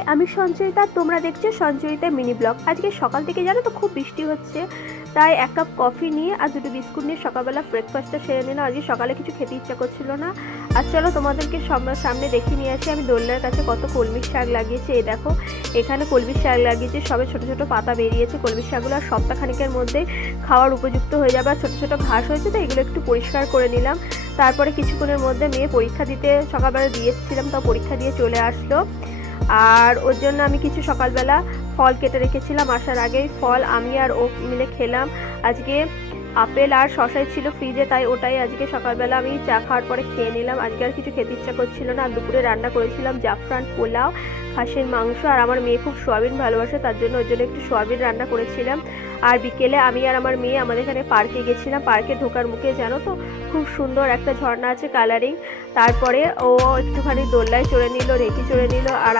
High, আমি সঞ্চয়িতা। তোমরা দেখছো সঞ্চয়িতা মিনি ব্লগ। আজকে সকাল থেকে জানো তো খুব বৃষ্টি হচ্ছে, তাই এক কাপ কফি নিয়ে আর দুটো বিস্কুট নিয়ে সকালবেলা ব্রেকফাস্টটা সেরে নিলাম। আজকে সকালে কিছু খেতে ইচ্ছা করছিল না। আর চলো তোমাদেরকে সামনে দেখিয়ে নিয়ে আসি আমি দোলনার কাছে কত কলমির শাক লাগিয়েছি। এই দেখো, এখানে কলমির শাক লাগিয়েছি, সবে ছোট ছোট পাতা বেরিয়েছে। কলমির শাকগুলো আর সপ্তাহখানিকের মধ্যে খাওয়ার উপযুক্ত হয়ে যাবে। আর ছোট ছোট ঘাস হয়েছে, তো এগুলো একটু পরিষ্কার করে নিলাম। তারপরে কিছুক্ষণের মধ্যে মেয়ে পরীক্ষা দিতে সকালবেলা দিয়েছিলাম, তো পরীক্ষা দিয়ে চলে আসলো। আর ওর জন্য আমি কিছু সকালবেলা ফল কেটে রেখেছিলাম, আসার আগেই ফল আমি আর ও মিলে খেলাম। আজকে আপেল আর শশাই ছিল ফ্রিজে, তাই ওটাই আজকে সকালবেলা আমি চা খাওয়ার পরে খেয়ে নিলাম। আজকে আর কিছু খেতে ইচ্ছা করছিল না। আর দুপুরে রান্না করেছিলাম জাফরান পোলাও, খাসির মাংস। আর আমার মেয়ে খুব সোয়াবিন ভালোবাসে, তার জন্য ওর জন্য একটু সোয়াবিন রান্না করেছিলাম। আর বিকেলে আমি আর আমার মেয়ে আমাদের এখানে পার্কে গেছিলাম। পার্কে ঢোকার মুখে জানো তো খুব সুন্দর একটা ঝর্ণা আছে কালারিং। তারপরে ও একটুখানি দোলনায় চড়ে নিল, রেকি চড়ে নিল, আর